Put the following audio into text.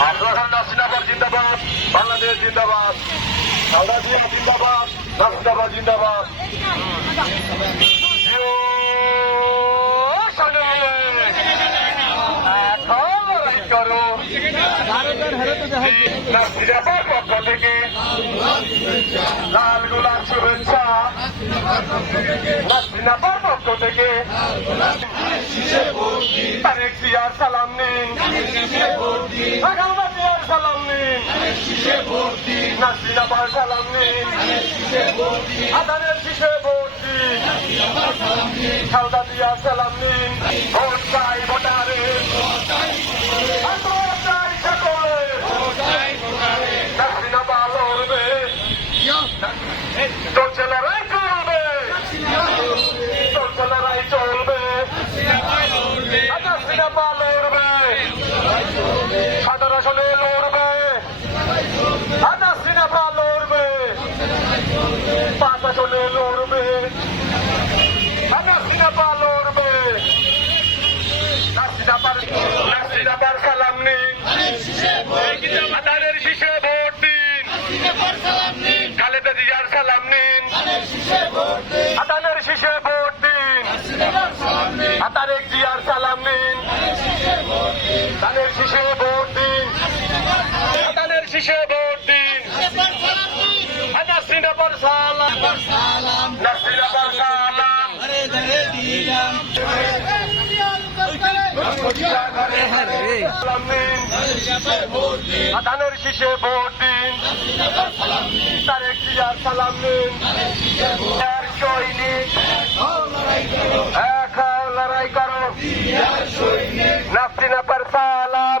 আগ্রহান নাসিনাবাদ জিন্দাবাদ, বাংলাদেশ জিন্দাবাদ, হাওড়া জিয়া জিন্দাবাদ নাসিনাবাদ জিন্দাবাদ। করো। নাসিরাবাদ পক্ষ থেকে লাল গোলাপ শুভেচ্ছা। নাসিরাবাদ পক্ষ থেকে। তারেক জিয়ার সালাম নিন। জিয়ার সালাম নিন। নাসিরাবাদ সালাম নিন। আধারের শীষে ভোট দিন সাউদা জিয়ার সালাম নিন ভোট চাই ভোটারে লড়বে। নাসিরাবাদ সালাম নিন আদানের শীষে ভোট দিন সালাম নিন আদানের শীষে ভোট দিন। আতারেক জিয়ার সালাম নিন ধানের শীষে ভোট দিন। ভোট দিন। সালাম। নাসিরাবাদ সালাম সালাম। আদানের শীষে ভোট দিন তারেক জিয়ার সালাম নিন এক সৈনিক এক লড়াই করো নাফসিনা পর সালাম